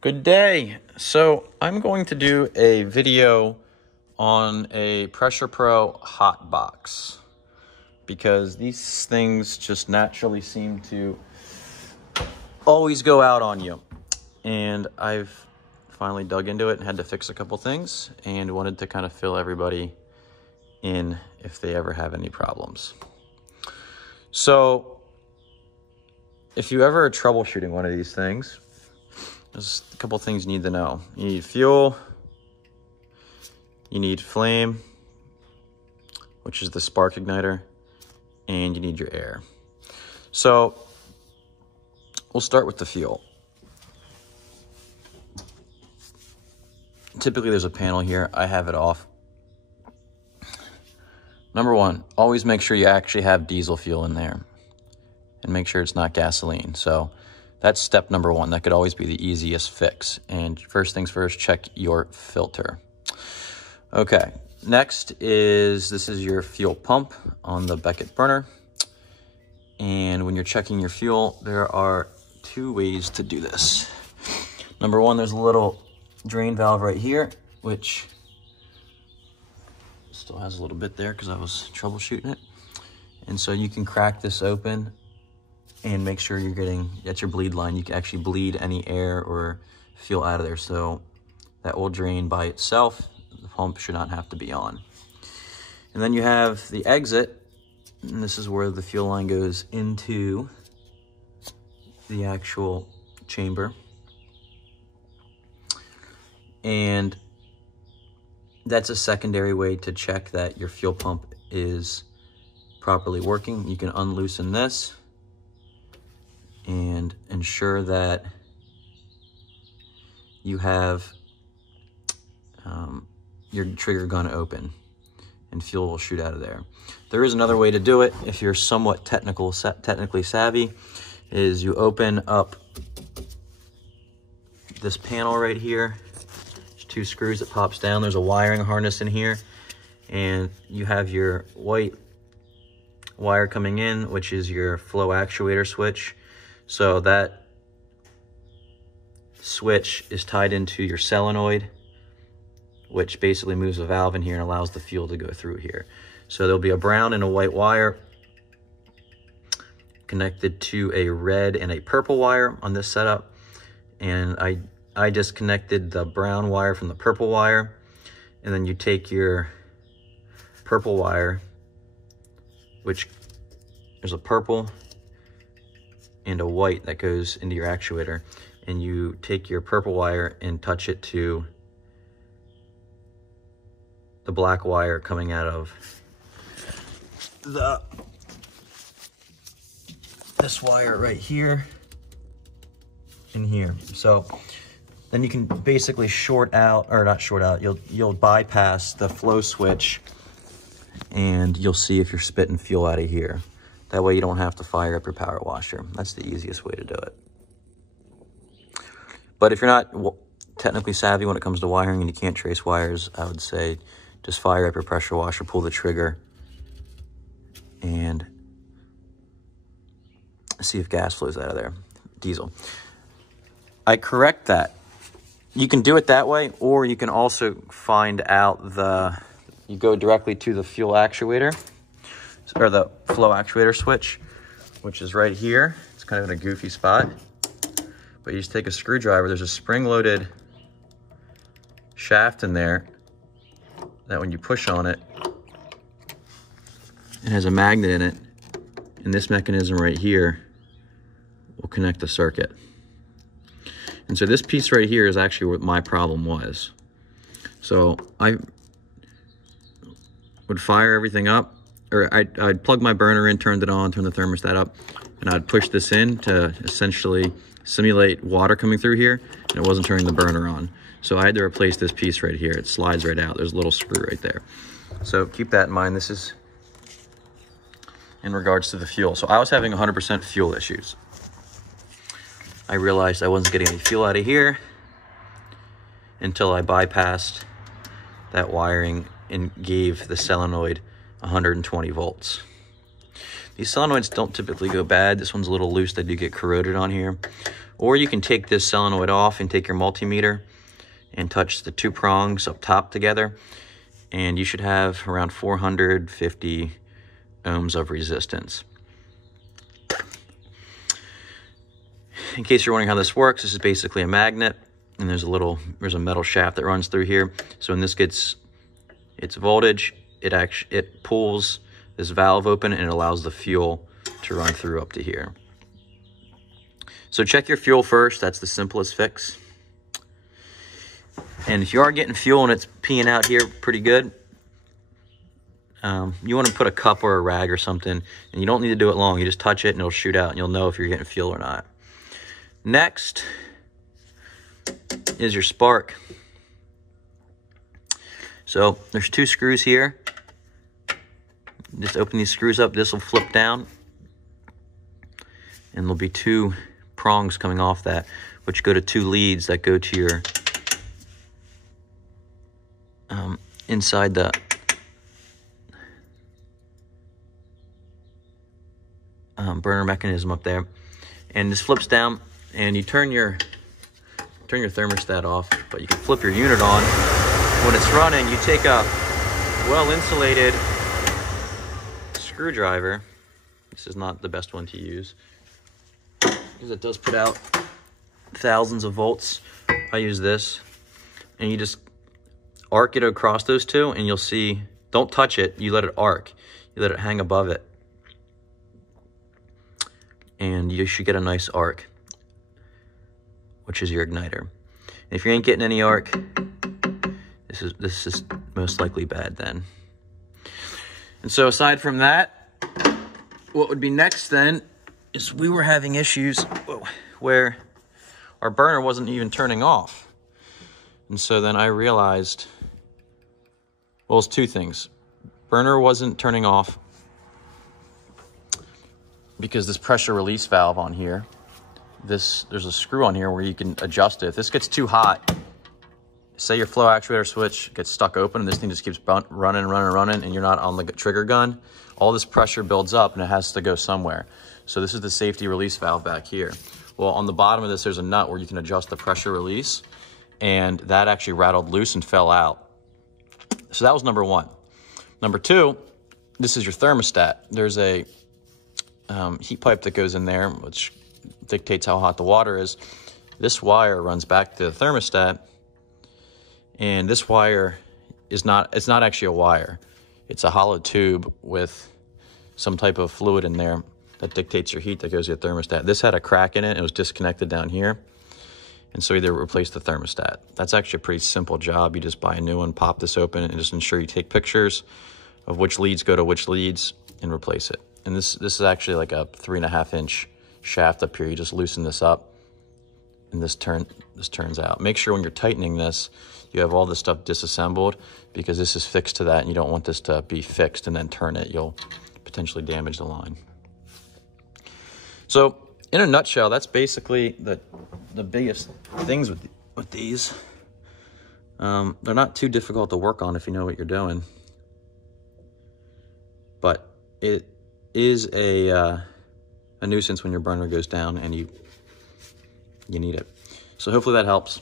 Good day. So I'm going to do a video on a Pressure Pro Hot Box because these things just naturally seem to always go out on you. And I've finally dug into it and had to fix a couple things and wanted to kind of fill everybody in if they ever have any problems. So if you ever are troubleshooting one of these things, there's a couple things you need to know. You need fuel, you need flame, which is the spark igniter, and you need your air. So we'll start with the fuel. Typically there's a panel here. I have it off. Number one, always make sure you actually have diesel fuel in there and make sure it's not gasoline. So that's step number one. That could always be the easiest fix. And first things first, check your filter. Okay, next is, this is your fuel pump on the Beckett burner. And when you're checking your fuel, there are two ways to do this. Number one, there's a little drain valve right here, which still has a little bit there because I was troubleshooting it. And so you can crack this open and make sure you're getting, at your bleed line, you can actually bleed any air or fuel out of there. So that will drain by itself. The pump should not have to be on. And then you have the exit, and this is where the fuel line goes into the actual chamber. And that's a secondary way to check that your fuel pump is properly working. You can unloosen this and ensure that you have your trigger gun open and fuel will shoot out of there. There is another way to do it if you're somewhat technically savvy, is you open up this panel right here. There's two screws that pops down. There's a wiring harness in here, and you have your white wire coming in, which is your flow actuator switch. So that switch is tied into your solenoid, which basically moves a valve in here and allows the fuel to go through here. So there'll be a brown and a white wire connected to a red and a purple wire on this setup. And I disconnected the brown wire from the purple wire. And then you take your purple wire, which there's a purple and a white that goes into your actuator, and you take your purple wire and touch it to the black wire coming out of this wire right here and here. So then you can basically short out, or not short out, you'll bypass the flow switch and you'll see if you're spitting fuel out of here. That way you don't have to fire up your power washer. That's the easiest way to do it. But if you're not technically savvy when it comes to wiring and you can't trace wires, I would say just fire up your pressure washer, pull the trigger, and see if gas flows out of there, diesel. I correct that. You can do it that way, or you can also find out you go directly to the fuel actuator, or the flow actuator switch, which is right here. It's kind of in a goofy spot, but you just take a screwdriver. There's a spring-loaded shaft in there that when you push on it, it has a magnet in it, and this mechanism right here will connect the circuit. And so this piece right here is actually what my problem was. So I would fire everything up, or I'd plug my burner in, turned it on, turn the thermostat up, and I'd push this in to essentially simulate water coming through here, and it wasn't turning the burner on. So I had to replace this piece right here. It slides right out. There's a little screw right there. So keep that in mind. This is in regards to the fuel. So I was having 100% fuel issues. I realized I wasn't getting any fuel out of here until I bypassed that wiring and gave the solenoid 120 volts. These solenoids don't typically go bad. This one's a little loose. They do get corroded on here. Or you can take this solenoid off and take your multimeter and touch the 2 prongs up top together, and you should have around 450 ohms of resistance. In case you're wondering how this works, this is basically a magnet, and there's a metal shaft that runs through here. So when this gets its voltage, it pulls this valve open and it allows the fuel to run through up to here. So check your fuel first. That's the simplest fix. And if you are getting fuel and it's peeing out here pretty good, you want to put a cup or a rag or something, and you don't need to do it long. You just touch it and it'll shoot out, and you'll know if you're getting fuel or not. Next is your spark. So there's 2 screws here. Just open these screws up. This will flip down, and there'll be 2 prongs coming off that, which go to 2 leads that go to your inside the burner mechanism up there. And this flips down, and you turn your thermostat off, but you can flip your unit on. When it's running, you take a well-insulated screwdriver. This is not the best one to use because it does put out thousands of volts. I use this, and you just arc it across those 2, and you'll see, don't touch it, you let it arc. You let it hang above it, and you should get a nice arc, which is your igniter. And if you ain't getting any arc, this is most likely bad then. And so aside from that, what would be next then is we were having issues where our burner wasn't even turning off. And so then I realized, well, it's 2 things. Burner wasn't turning off because this pressure release valve on here, there's a screw on here where you can adjust it. If this gets too hot, say your flow actuator switch gets stuck open and this thing just keeps running, and you're not on the trigger gun, all this pressure builds up and it has to go somewhere. So this is the safety release valve back here. Well, on the bottom of this, there's a nut where you can adjust the pressure release, and that actually rattled loose and fell out. So that was number 1. Number 2, this is your thermostat. There's a heat pipe that goes in there, which dictates how hot the water is. This wire runs back to the thermostat, and this wire it's not actually a wire. It's a hollow tube with some type of fluid in there that dictates your heat that goes to the thermostat. This had a crack in it. It was disconnected down here. And so either replace the thermostat. That's actually a pretty simple job. You just buy a new one, pop this open, and just ensure you take pictures of which leads go to which leads and replace it. And this is actually like a 3.5-inch shaft up here. You just loosen this up, and this turns out. Make sure when you're tightening this, you have all this stuff disassembled, because this is fixed to that, and you don't want this to be fixed and then turn it. You'll potentially damage the line. So in a nutshell, that's basically the biggest things with these. They're not too difficult to work on if you know what you're doing, but it is a nuisance when your burner goes down and you need it. So hopefully that helps.